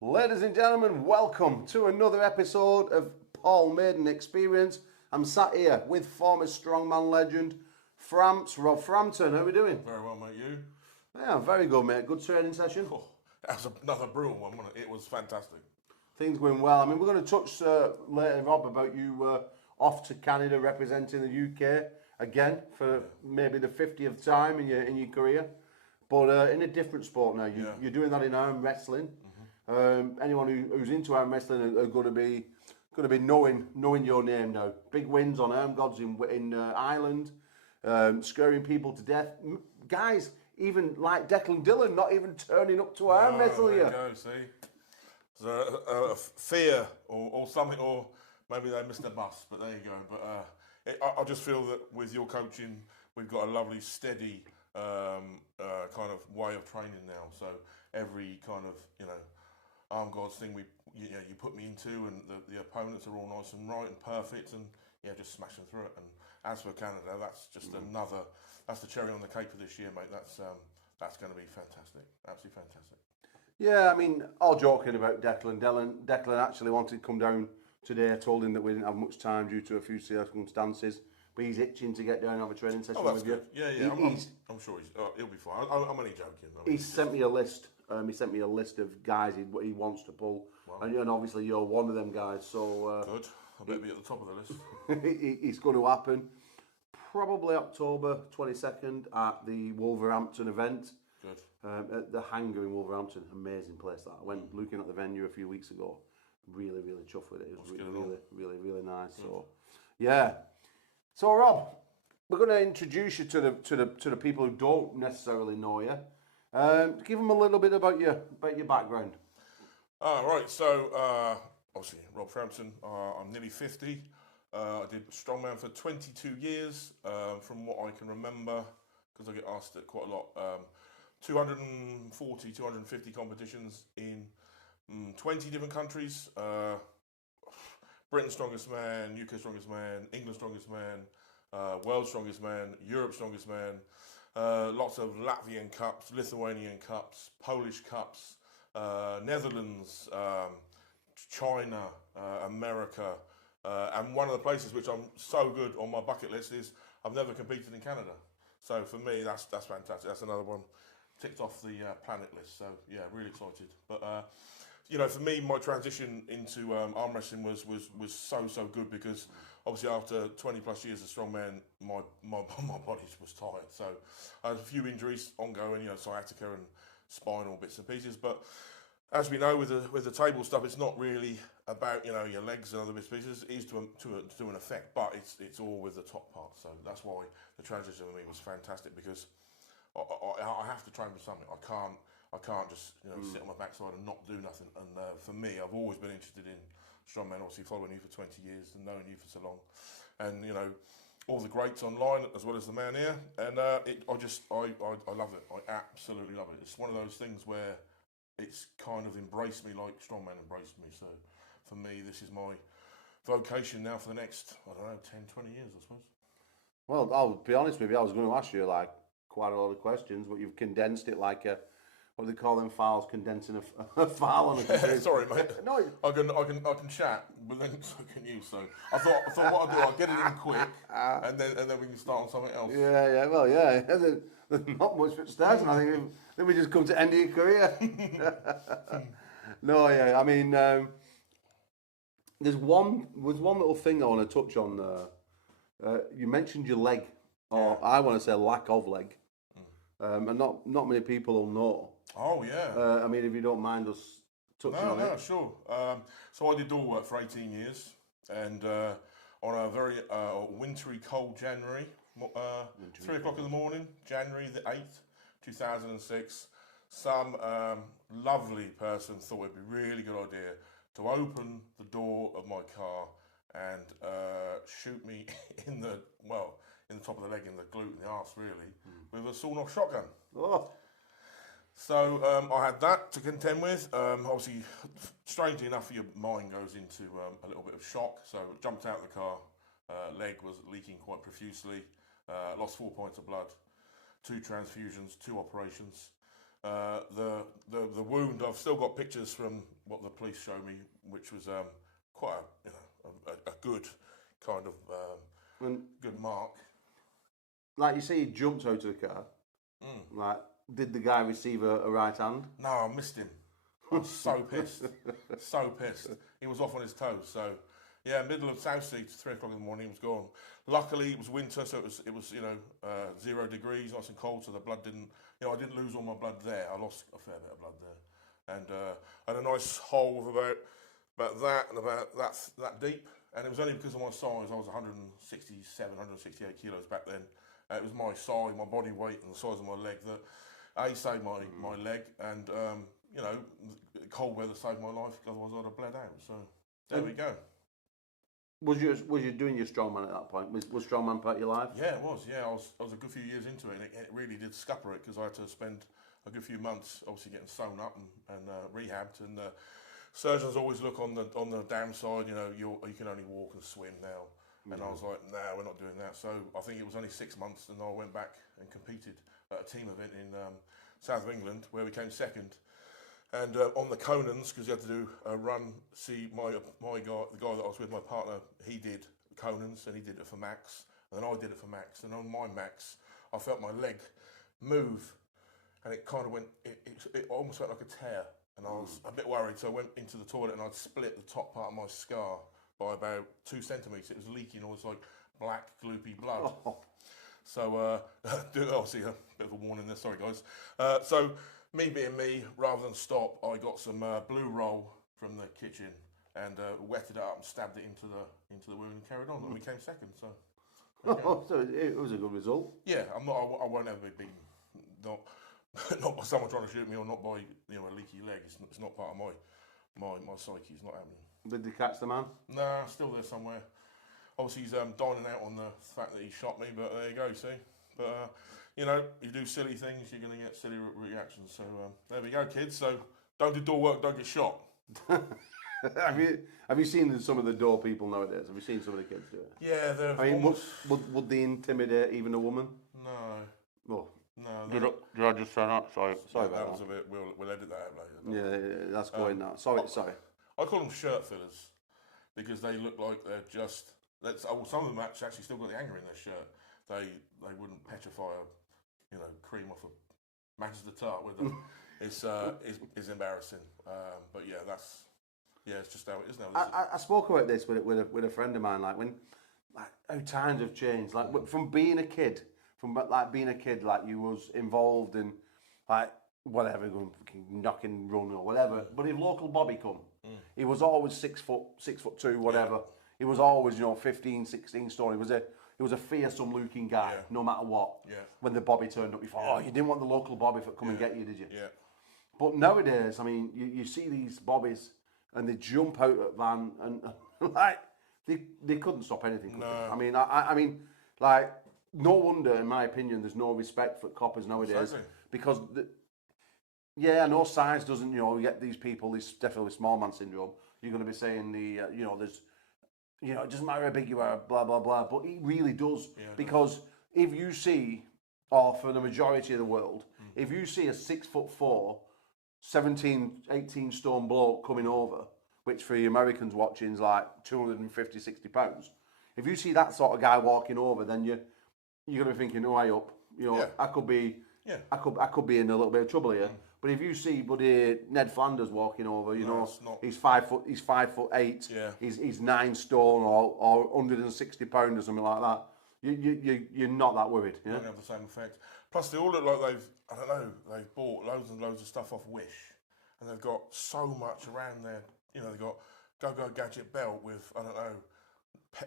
Ladies and gentlemen, welcome to another episode of Paul Maiden Experience. I'm sat here with former strongman legend, Rob Frampton. How are we doing? Very well, mate. You? Yeah, very good, mate. Good training session. Oh, that was another brilliant one, wasn't it? It was fantastic. Things going well. I mean, we're going to touch later, Rob, about you off to Canada representing the UK again for maybe the 50th time in your career, but in a different sport now. You're doing that in arm wrestling. Anyone who's into arm wrestling are going to be knowing your name now. Big wins on ARMGODS in Ireland, scaring people to death. Guys, even like Declan Dillon, not even turning up to arm wrestle there you. you go, see? There's a fear or something, or maybe they missed the bus, but there you go. But I just feel that with your coaching, we've got a lovely, steady kind of way of training now. So every kind of, ARMGODS thing you put me into, and the opponents are all nice and right and perfect, and just smashing through it. And as for Canada, that's just that's the cherry on the cake for this year, mate. That's going to be fantastic, absolutely fantastic. Yeah, I mean, all joking about Declan. Declan actually wanted to come down today. I told him that we didn't have much time due to a few circumstances, but he's itching to get down and have a training session Oh, that's with good. you. Yeah. I'm sure he'll be fine. I'm only joking. He's sent me a list. He sent me a list of guys he wants to pull, wow. and obviously you're one of them guys. So good. I better be at the top of the list. It's going to happen probably October 22nd at the Wolverhampton event. Good. At the Hangar in Wolverhampton, amazing place. That I went looking at the venue a few weeks ago. Really chuffed with it. It was really nice. Good. So, yeah. So Rob, we're going to introduce you to the people who don't necessarily know you. Give them a little bit about your background. Right. So obviously Rob Frampton. I'm nearly 50. I did strongman for 22 years, from what I can remember, because I get asked it quite a lot. 240, 250 competitions in 20 different countries. Britain's Strongest Man, UK Strongest Man, England's Strongest Man, World's Strongest Man, Europe's Strongest Man. Lots of Latvian Cups, Lithuanian Cups, Polish Cups, Netherlands, China, America. And one of the places which I'm so good on my bucket list is I've never competed in Canada. So for me, that's fantastic. That's another one ticked off the planet list. So yeah, really excited. But for me, my transition into arm wrestling was so good, because obviously after 20 plus years of strongman, my body was tired. So I had a few injuries ongoing, sciatica and spinal bits and pieces. But as we know, with the table stuff, it's not really about your legs and other bits and pieces. It is to an effect, but it's all with the top part. So that's why the transition for me was fantastic, because I have to train for something. I can't just sit on my backside and not do nothing. And for me, I've always been interested in strongman. Obviously, following you for 20 years and knowing you for so long, and all the greats online as well as the man here. And I love it. I absolutely love it. It's one of those things where it's kind of embraced me like strongman embraced me. So for me, this is my vocation now for the next 10, 20 years, I suppose. Well, I'll be honest with you. I was going to ask you quite a lot of questions, but you've condensed it like what do they call them files? Condensing a file on a computer. Sorry, mate. No, I can chat, but then so can you. So I thought what I'd do, I'll get it in quick, and then we can start on something else. Yeah. Well, yeah. There's not much for starting. I think then we just come to end of your career. No, yeah. I mean, there's one little thing I want to touch on. You mentioned your leg, or I want to say lack of leg, and not many people will know. Oh yeah. I mean, if you don't mind us touching on it. No, sure. So I did door work for 18 years, and on a very wintry, cold January, 3 o'clock in the morning, January the 8th, 2006, some lovely person thought it'd be a really good idea to open the door of my car and shoot me in the top of the leg, in the glute, in the arse, really, with a sawn-off shotgun. Oh. So I had that to contend with. Obviously, strangely enough, your mind goes into a little bit of shock. So I jumped out of the car, leg was leaking quite profusely, lost 4 points of blood, 2 transfusions, 2 operations. The wound, I've still got pictures from what the police showed me, which was quite a good kind of good mark. Like you say, he jumped out of the car. Like, did the guy receive a right hand? No, I missed him. I was so pissed. So pissed. He was off on his toes. So, yeah, middle of South Sea, 3 o'clock in the morning, he was gone. Luckily, it was winter, so it was 0 degrees, nice and cold, so the blood didn't, I didn't lose all my blood there. I lost a fair bit of blood there. And I had a nice hole of about that and about that deep. And it was only because of my size. I was 167, 168 kilos back then. It was my size, my body weight, and the size of my leg that saved my leg. And cold weather saved my life. Otherwise, I'd have bled out. So there we go. Was you doing your strongman at that point? Was strongman part of your life? Yeah, it was. Yeah, I was a good few years into it, and it really did scupper it because I had to spend a good few months, obviously getting sewn up and rehabbed. And surgeons always look on the downside. You can only walk and swim now. And I was like, no, we're not doing that. So I think it was only 6 months, and I went back and competed at a team event in south of England where we came second. And on the Conans, because you had to do a run, see my guy, the guy that I was with, my partner, he did Conans and he did it for Max, and then I did it for Max. And on my Max, I felt my leg move, and it kind of went, it almost felt like a tear. And I was a bit worried, so I went into the toilet and I'd split the top part of my scar by about 2 centimetres. It was leaking all this like black, gloopy blood. Oh. So, obviously a bit of a warning there, sorry guys. So, me being me, rather than stop, I got some blue roll from the kitchen and wetted it up and stabbed it into the wound and carried on. And we came second. So, so it was a good result. Yeah, I won't ever be beaten. Not by someone trying to shoot me, or not by a leaky leg. It's not part of my psyche. It's not happening. Did they catch the man? Nah, still there somewhere. Obviously, he's dining out on the fact that he shot me, but there you go, see. But, you do silly things, you're going to get silly reactions. So, there we go, kids. So, don't do door work, don't get shot. Have you seen some of the door people nowadays? Have you seen some of the kids do it? Yeah, they're... I mean, would they intimidate even a woman? No. Oh. No. Did I just say that? Sorry about that. That was a bit... We'll edit that out later. Yeah, that's going now. Sorry. I call them shirt fillers because they look like they're just... some of them actually still got the anger in their shirt. They wouldn't petrify cream off a Manchester tart with them. It's embarrassing. But yeah, it's just how it is now. I spoke about this with a friend of mine, like how times have changed. Like from being a kid, like you was involved in like whatever, going knock and run or whatever. But if local Bobby come, he was always 6'2", whatever. Yeah. He was always 15, 16 stone. He was a fearsome looking guy, no matter what. Yeah. When the Bobby turned up, you thought, you didn't want the local Bobby to come and get you, did you? Yeah. But nowadays, I mean, you see these Bobbies and they jump out at van and like they couldn't stop anything. Could they? I mean, like no wonder, in my opinion, there's no respect for coppers nowadays. Exactly. Because no size doesn't. You get these people. This definitely small man syndrome. You're going to be saying there's. It doesn't matter how big you are, blah, blah, blah. But it really does. Yeah, because if you see, or for the majority of the world, if you see a 6'4", 17, 18 stone bloke coming over, which for the Americans watching is like 250, 60 pounds, if you see that sort of guy walking over, then you're going to be thinking, oh, I up. I could be I could be in a little bit of trouble here. But if you see Ned Flanders walking over, he's 5'8", he's 9 stone or 160 pounds or something like that. You're not that worried. You don't have the same effect. Plus, they all look like they've bought loads and loads of stuff off Wish, and they've got so much around their, they've got go-go gadget belt with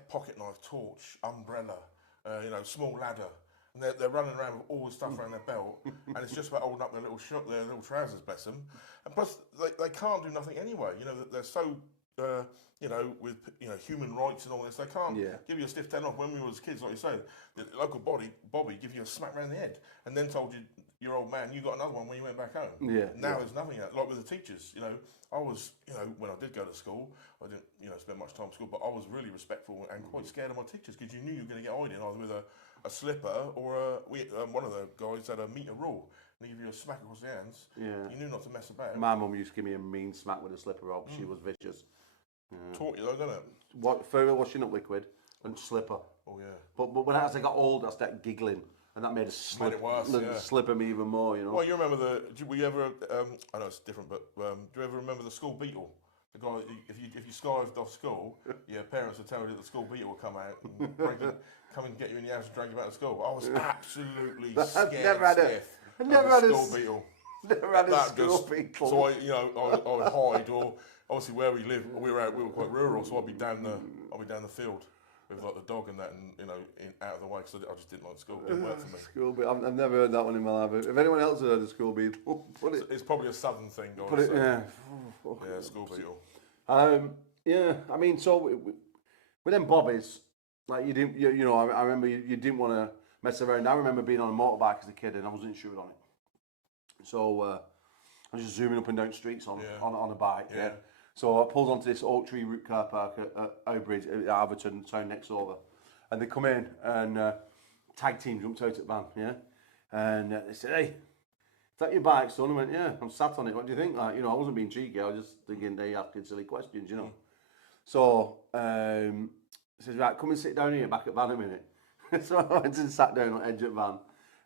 pocket knife, torch, umbrella, small ladder. And they're running around with all the stuff around their belt, and it's just about holding up their little trousers, bless them. And plus, they can't do nothing anyway. They're so, with human rights and all this, they can't give you a stiff 10 off. When we were kids, like you say, the local Bobby give you a smack round the head, and then told you, your old man, you got another one when you went back home. Yeah. Now there's nothing like with the teachers. I was, when I did go to school, I didn't, spend much time at school, but I was really respectful and quite scared of my teachers because you knew you were going to get eyed in either with a slipper or one of the guys had a metre rule. and he give you a smack across the hands. Yeah. You knew not to mess about. My mum used to give me a mean smack with a slipper, Rob. She was vicious. Taught you though, didn't it? What further washing up liquid and slipper. Oh yeah. But as I got older, I started giggling, and that made a slip, it worse, yeah. slipper me even more. You know. Well, you remember were you ever? I know it's different, but do you ever remember the school beetle? The guy, if you skived off school, your parents would tell you that the school beetle would come out and come and get you in the house and drag you back to school. I was absolutely scared. I never had a school beetle. Never had a school beetle. So I would hide, or obviously where we lived, we were quite rural, so I'd be down the field with like the dog and that, and out of the way because I just didn't like school. It didn't work for me. School beetle. I've never heard that one in my life. If anyone else has heard of school beetle, put it. It's probably a southern thing, guys. Put it, yeah. Yeah, school beetle. Yeah. I mean, so with them bobbies, like you didn't, you know, I remember you didn't want to mess around. I remember being on a motorbike as a kid and I wasn't insured on it, so I was just zooming up and down streets on a bike. Yeah. So I pulled onto this Oak Tree route car park at O'Bridge at Atherton, town next over, and they come in and tag team jumped out at the van, yeah, and they said, "Hey, is that your bike, son?" I went, "Yeah, I'm sat on it. What do you think?" Like, you know, I wasn't being cheeky. I was just thinking they asking silly questions, you know. So he says, "Right, come and sit down here back at van a minute." So I went and sat down on edge of van,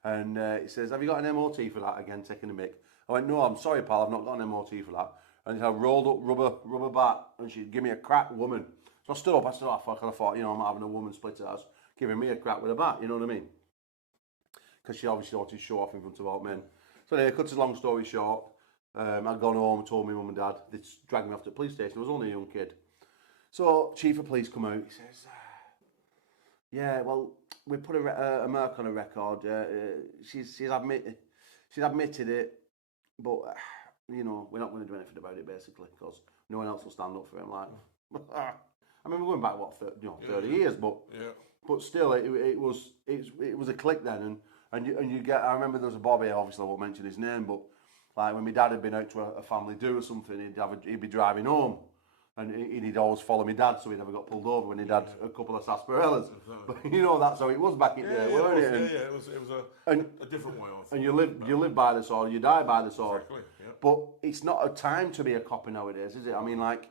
and he says, "Have you got an MOT for that?" Again, taking a mick. I went, "No, I'm sorry, pal, I've not got an MOT for that." And I rolled up rubber bat, and she'd give me a crack, woman. So I stood up, I said, "Oh, fuck," and I thought, you know, I'm not having a woman split ass giving me a crack with a bat, you know what I mean? Because she obviously wanted to show off in front of all men. So anyway, cut a long story short, I'd gone home and told my mum and dad. They dragged me off to the police station. I was only a young kid. So chief of police come out, he says, "Yeah, well, we put a mark on a record. She's admitted it, but you know, we're not going to do anything about it, basically, because no one else will stand up for him." Like, I mean, we're going back 30 years, but still, it was a click then, and you get. I remember there was a Bobby. Obviously, I won't mention his name, but like when my dad had been out to a family do or something, he'd be driving home. And he'd always follow my dad, so he never got pulled over when he'd had a couple of sarsaparillas. But you know, that's how it was back in there, weren't it? It was a different way. And you live by the sword, you die by the sword. Exactly. Yeah. But it's not a time to be a copper nowadays, is it? I mean, like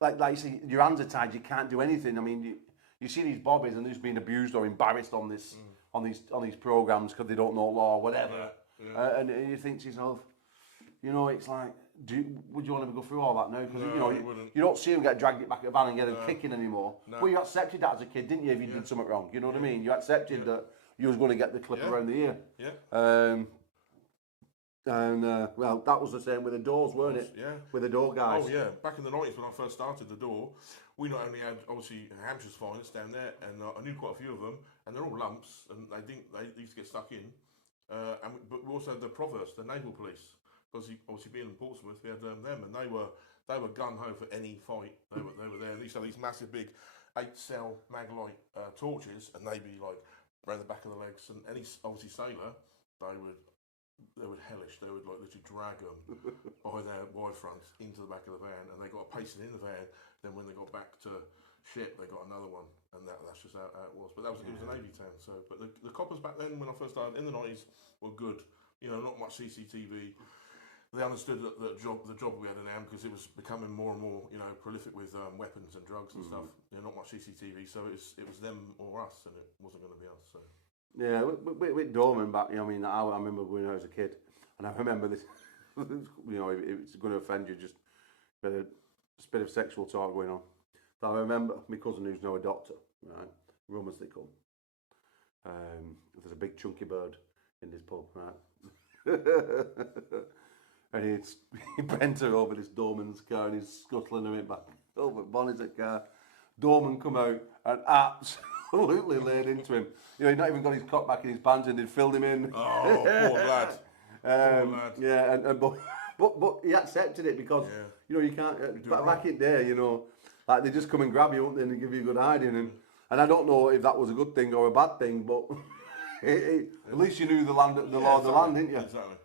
you see, your hands are tied, you can't do anything. I mean, you see these bobbies and they're just being abused or embarrassed on these programs because they don't know law or whatever. Yeah. And you think to yourself, you know, it's like, would you want to go through all that now? Because you don't see them get dragged back at the van and get them kicking anymore. No. Well, you accepted that as a kid, didn't you? If you did something wrong, you know what I mean. You accepted that you was going to get the clip around the ear. Yeah. Well, that was the same with the doors, weren't it? Yeah. With the door guys. Oh yeah. Back in the 90s when I first started the door, we not only had obviously Hampshire's finest down there, and I knew quite a few of them, and they're all lumps, and they used to get stuck in. But we also had the Provost, the naval police. Because obviously being in Portsmouth, we had them, and they were gun ho for any fight. They were there. They used to have these massive big 8-cell Maglite torches, and they'd be like around the back of the legs. And any obviously sailor, they would hellish. They would like literally drag them by their wide fronts into the back of the van, and they got a pacing in the van. Then when they got back to ship, they got another one, and that's just how it was. But it was a navy town. So, but the coppers back then, when I first started in the 90s, were good. You know, not much CCTV. They understood that the job we had in AM, because it was becoming more and more, you know, prolific with weapons and drugs and stuff. You know, not much CCTV, so it was them or us, and it wasn't going to be us. So yeah, with Dorman back, you know, I mean, I remember when I was a kid, and I remember this. You know, it's going to offend you, just a bit of sexual talk going on. But I remember my cousin, who's now a doctor, right? Rum as they come. There's a big chunky bird in this pub, right? And he bent her over this doorman's car and he's scuttling her in back over the bonnet of the car. Doorman come out and absolutely laid into him. You know, he'd not even got his cock back in his pants and he'd filled him in. Oh, poor lad. Poor lad. Yeah, but he accepted it because, you know, you can't, back in there, you know, like they just come and grab you, won't they, and they give you a good hiding. And I don't know if that was a good thing or a bad thing, but at least you knew the law of the land, didn't you? Exactly.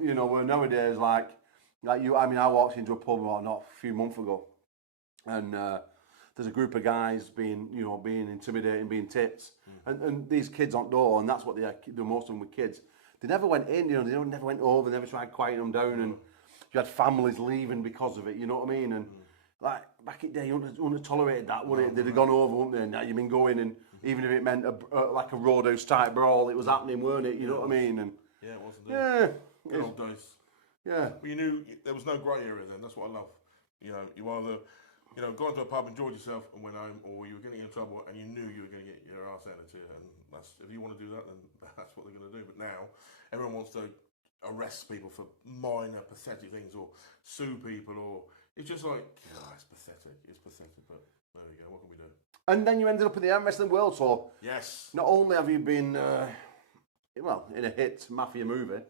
You know, we're nowadays like you. I mean, I walked into a pub a few months ago, and there's a group of guys being intimidating, being tits, and these kids on door, and that's what they are. Most of them were kids. they never went in, you know, they never went over, they never tried quieting them down, and you had families leaving because of it, you know what I mean? And like back in the day, you wouldn't have tolerated that, would it? They'd have gone over, wouldn't they? And now you've been going, and even if it meant like a roadhouse type brawl, it was happening, weren't it? You know what I mean? And yeah, it wasn't. yeah, Good old days. Yeah. Well, you knew there was no grey area then. That's what I love. You know, you either, you know, got into a pub, enjoyed yourself, and went home, or you were getting in trouble, and you knew you were going to get your ass handed to you. And that's, if you want to do that, then that's what they're going to do. But now, everyone wants to arrest people for minor, pathetic things, or sue people, or it's just like, oh, it's pathetic. It's pathetic. But there we go. What can we do? And then you ended up in the arm wrestling world. So yes, not only have you been, well, in a hit mafia movie,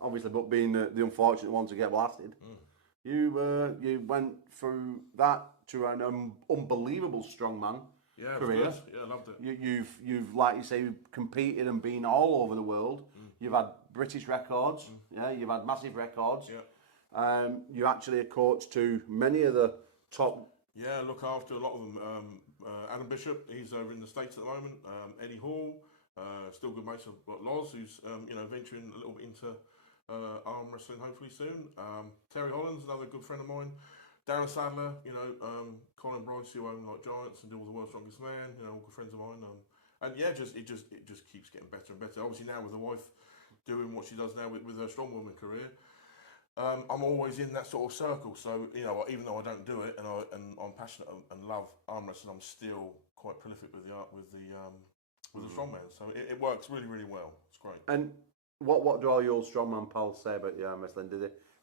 obviously, but being the unfortunate one to get blasted, you went through that to an unbelievable strongman career. Good. Yeah, I loved it. You've like you say, competed and been all over the world. You've had British records. Yeah, you've had massive records. Yeah. You actually are coach to many of the top. Yeah, look after a lot of them. Adam Bishop, he's over in the States at the moment. Eddie Hall, still good mates of Loz, who's you know, venturing a little bit into arm wrestling hopefully soon. Terry Holland's another good friend of mine. Darren Sadler, you know, Colin Bryce, who own like Giants and do all the World's Strongest Man, you know, all good friends of mine. And yeah, it just keeps getting better and better. Obviously now with the wife doing what she does now with her strongwoman career, I'm always in that sort of circle. So you know, even though I don't do it, and I'm passionate and love arm wrestling, I'm still quite prolific with the strongman. So it works really, really well. It's great. And what do all your strongman pals say about the arm wrestling?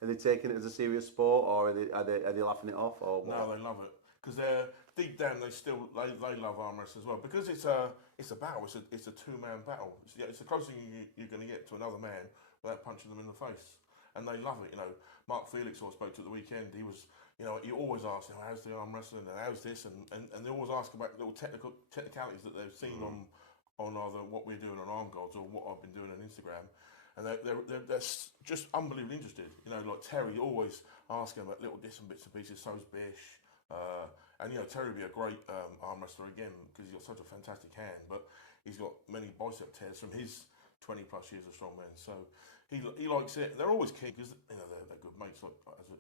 Are they taking it as a serious sport, or are they laughing it off? Or what? No, they love it because they're deep down. They love arm wrestling as well because it's a battle. It's a two-man battle. It's the closest thing you're going to get to another man without punching them in the face. And they love it, you know. Mark Felix, who I spoke to at the weekend, he was, you know, he always asks, you know, how's the arm wrestling and how's this, and they always ask about little technicalities that they've seen on either what we're doing on ARMGODS or what I've been doing on Instagram, and they're just unbelievably interested. You know, like Terry always asking about little bits and pieces. So's Bish, and you know, Terry would be a great arm wrestler again because he's got such a fantastic hand, but he's got many bicep tears from his 20+ years of strongman. So. He likes it. They're always keen because you know they're good mates, like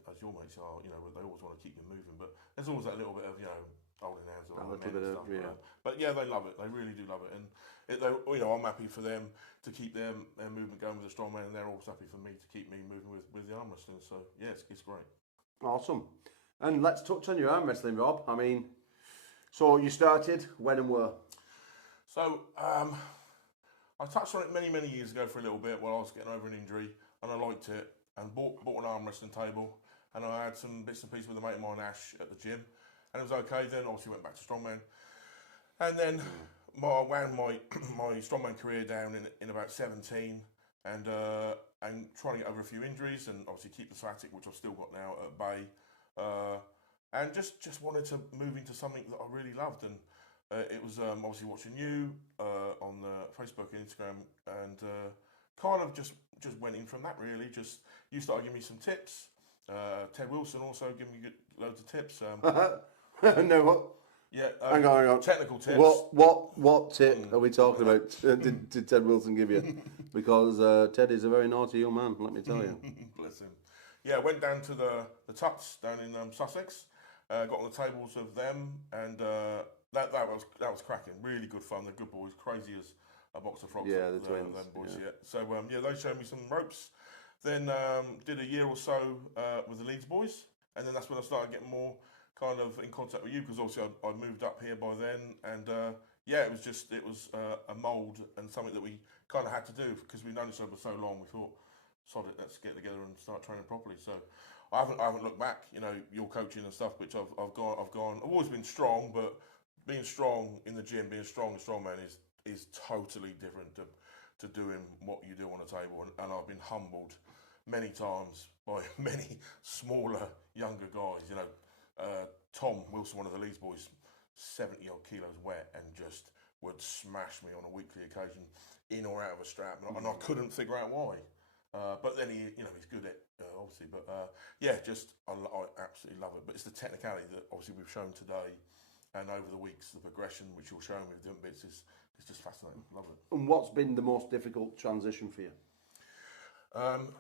as your mates are. You know, they always want to keep you moving. But there's always that little bit of, you know, holding hands or stuff. Yeah. But yeah, they love it. They really do love it. And you know, I'm happy for them to keep their movement going with the strongman, and they're always happy for me to keep me moving with the arm wrestling. So yeah, it's great. Awesome. And let's touch on your arm wrestling, Rob. I mean, so you started when and where? So I touched on it many years ago for a little bit while I was getting over an injury, and I liked it, and bought an arm wrestling table, and I had some bits and pieces with a mate of mine, Ash, at the gym, and it was okay. Then obviously went back to strongman, and then I wound my strongman career down in about 17, and trying to get over a few injuries, and obviously keep the sciatic, which I've still got now, at bay, and just wanted to move into something that I really loved. And it was obviously watching you on Facebook and Instagram, and kind of just went in from that really. Just you started giving me some tips. Ted Wilson also giving me loads of tips. No, what? Yeah, hang on. Technical tips. What tip are we talking about? Did Ted Wilson give you? Because Ted is a very naughty young man, let me tell you. Bless him. Yeah, went down to the Tuts down in Sussex. Got on the tables of them, and that was cracking. Really good fun. They're good boys. Crazy as a box of frogs. Yeah, the twins. Them boys. Yeah. So yeah, they showed me some ropes. Then did a year or so with the Leeds boys, and then that's when I started getting more kind of in contact with you, because obviously I moved up here by then, and yeah, it was a mould and something that we kind of had to do because we've known each other so long. We thought, sod it, let's get together and start training properly. So I haven't looked back. You know, your coaching and stuff, which I've gone. I've always been strong, but being strong in the gym, being strong man is totally different to doing what you do on a table. And I've been humbled many times by many smaller, younger guys. You know, Tom Wilson, one of the Leeds boys, 70 odd kilos wet, and just would smash me on a weekly occasion, in or out of a strap, and I couldn't figure out why. But then he's good at obviously. But yeah, I absolutely love it. But it's the technicality that obviously we've shown today, and over the weeks, the progression which you'll show me with different bits is just fascinating. Love it. And what's been the most difficult transition for you?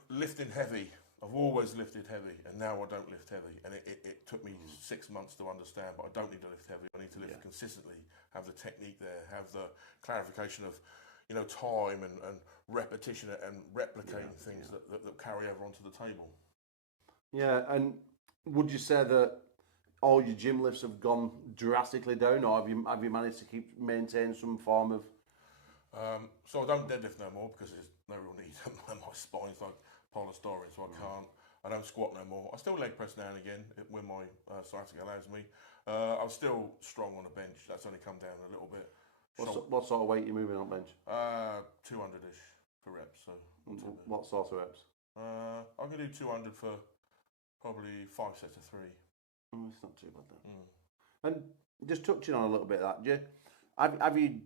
Lifting heavy. I've always lifted heavy, and now I don't lift heavy. And it took me 6 months to understand, but I don't need to lift heavy. I need to lift consistently, have the technique there, have the clarification of, time and repetition and replicating things that carry over onto the table. Yeah, and would you say that all your gym lifts have gone drastically down, or have you managed to maintain some form of? So I don't deadlift no more because there's no real need. My spine's like polystyrene, so I can't. I don't squat no more. I still leg press now and again when my sciatica allows me. I'm still strong on the bench. That's only come down a little bit. What sort of weight are you moving on bench? 200-ish for reps. So what sort of reps? I can do 200 for probably 5 sets of 3. It's not too bad then. And just touching on a little bit of that, have you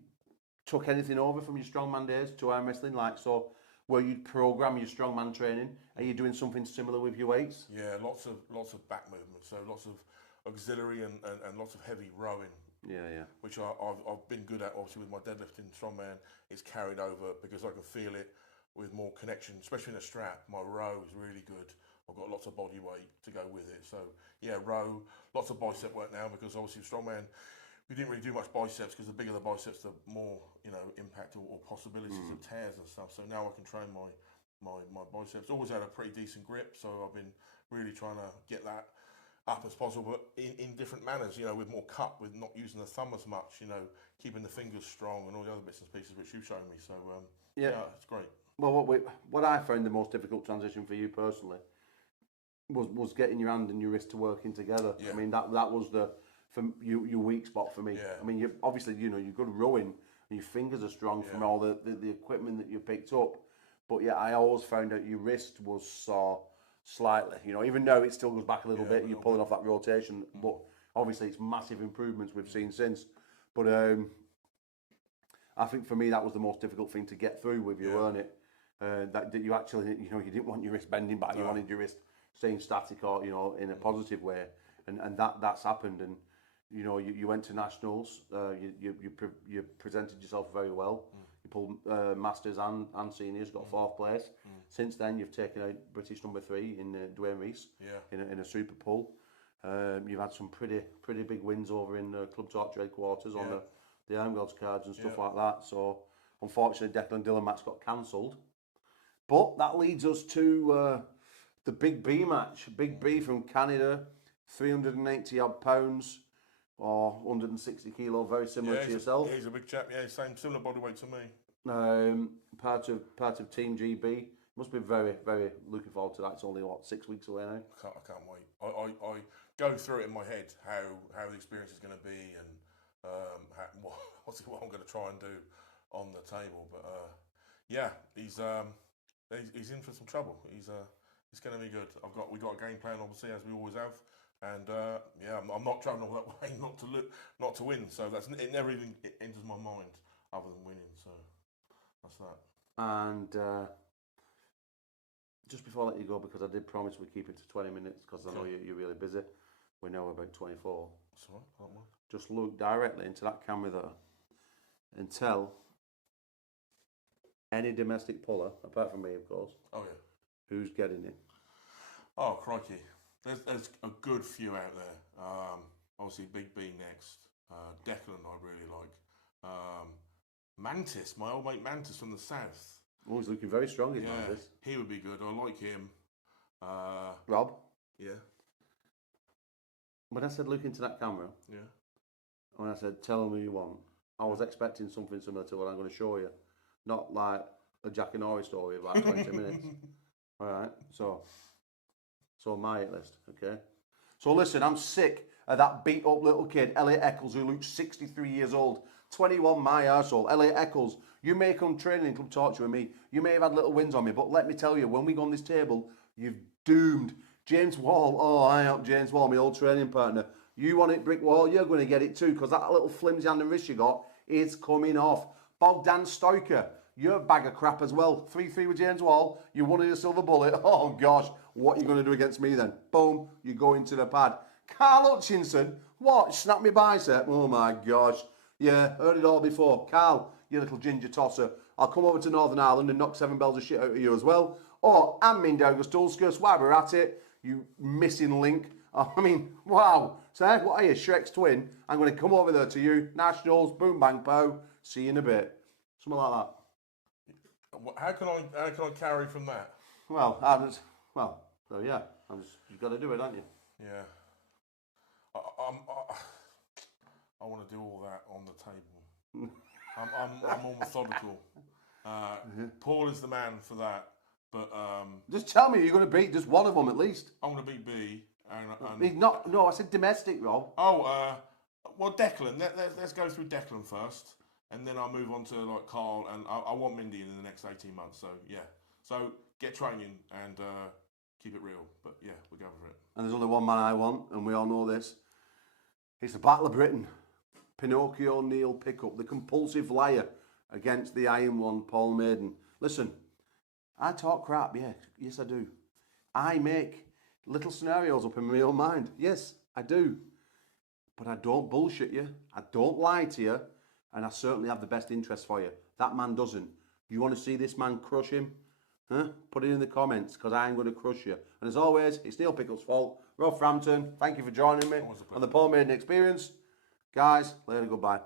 took anything over from your strongman days to arm wrestling? Like, so where you'd program your strongman training, are you doing something similar with your weights? Yeah, lots of back movements. So lots of auxiliary and lots of heavy rowing. Yeah. Which I've been good at, obviously, with my deadlifting strongman. It's carried over because I can feel it with more connection, especially in a strap. My row is really good. I've got lots of body weight to go with it. So yeah, row, lots of bicep work now because obviously strongman, we didn't really do much biceps because the bigger the biceps, the more impact or possibilities of tears and stuff. So now I can train my biceps. Always had a pretty decent grip, so I've been really trying to get that up as possible, but in different manners, with more cup, with not using the thumb as much, keeping the fingers strong and all the other bits and pieces which you've shown me. So yeah, it's great. Well, what I found the most difficult transition for you personally was getting your hand and your wrist to working together. Yeah. I mean, that was your weak spot for me. Yeah. I mean, you obviously, you're good rowing and your fingers are strong from all the equipment that you picked up. But yeah, I always found out your wrist was sore slightly. Even though it still goes back a little bit, you're pulling off that rotation. But obviously, it's massive improvements we've seen since. But I think for me, that was the most difficult thing to get through with you, weren't it? That you actually, you didn't want your wrist bending back. You wanted your wrist staying static or, in a positive way. And that's happened. And, you went to nationals. You presented yourself very well. You pulled masters and seniors, got 4th place. Since then, you've taken out British number 3 in Dwayne Reese in a super pull. You've had some pretty big wins over in Club Torture headquarters on the ARMGODS cards and stuff like that. So unfortunately, Declan Dillon match got cancelled. But that leads us to the Big B match. Big B from Canada, 380 odd pounds or 160 kilo, very similar to yourself. Yeah, he's a big chap. Yeah, similar body weight to me. Part of Team GB. Must be very, very looking forward to that. It's only 6 weeks away now. I can't wait. I go through it in my head how the experience is going to be and what I'm going to try and do on the table. But yeah, he's in for some trouble. It's going to be good. We got a game plan, obviously, as we always have. And yeah, I'm not travelling all that way not to win. So it never even enters my mind other than winning. So that's that. And just before I let you go, because I did promise we'd keep it to 20 minutes, because I know you're really busy. We're now about 24. That's all right. Just look directly into that camera there and tell any domestic puller, apart from me, of course. Oh yeah. Who's getting it? Oh crikey. There's a good few out there. Obviously, Big B next. Declan, I really like. Mantis, my old mate Mantis from the south. Oh, he's looking very strong, isn't Mantis? He would be good. I like him. Rob? Yeah. When I said look into that camera, when I said tell me who you want, I was expecting something similar to what I'm going to show you. Not like a Jack and Ori story about 20 minutes. All right, so my hit list, okay? So listen, I'm sick of that beat up little kid, Elliot Eccles, who looks 63 years old, 21, my arsehole. Elliot Eccles, you may come training in Club Torture with me, you may have had little wins on me, but let me tell you, when we go on this table, you've doomed. James Wall, I help James Wall, my old training partner. You want it, Brick Wall, you're going to get it too, because that little flimsy hand and wrist you got is coming off. Bogdan Stoiker, you're a bag of crap as well. 3-3 with James Wall, you wanted a silver bullet. Oh gosh, what are you going to do against me then? Boom, you go into the pad. Carl Hutchinson, what? Snap me bicep? Oh my gosh. Yeah, heard it all before. Carl, you little ginger tosser. I'll come over to Northern Ireland and knock 7 bells of shit out of you as well. or I'm Mindy Augustulskus, while we're at it, you missing link. I mean, wow. So what are you, Shrek's twin? I'm going to come over there to you, Nationals, boom, bang, po. See you in a bit. Something like that. How can I carry from that? Well, so yeah, you've got to do it, haven't you? Yeah. I want to do all that on the table. I'm more methodical. Paul is the man for that, but just tell me you're going to beat just one of them at least. I'm going to beat B. No, I said domestic, Rob. Oh, well, Declan. Let's go through Declan first, and then I'll move on to like Carl, and I want Mindy in the next 18 months. So yeah, so get training and keep it real. But yeah, we'll go for it. And there's only one man I want, and we all know this. It's the Battle of Britain. Pinocchio Neil Pickup, the compulsive liar against the Iron One, Paul Maiden. Listen, I talk crap, yeah, yes I do. I make little scenarios up in my own mind, yes, I do. But I don't bullshit you, I don't lie to you, and I certainly have the best interest for you. That man doesn't. You want to see this man crush him? Huh? Put it in the comments, because I'm going to crush you. And as always, it's Neil Pickup's fault. Rob Frampton, thank you for joining me on the Paul Maiden Experience. Guys, later, goodbye.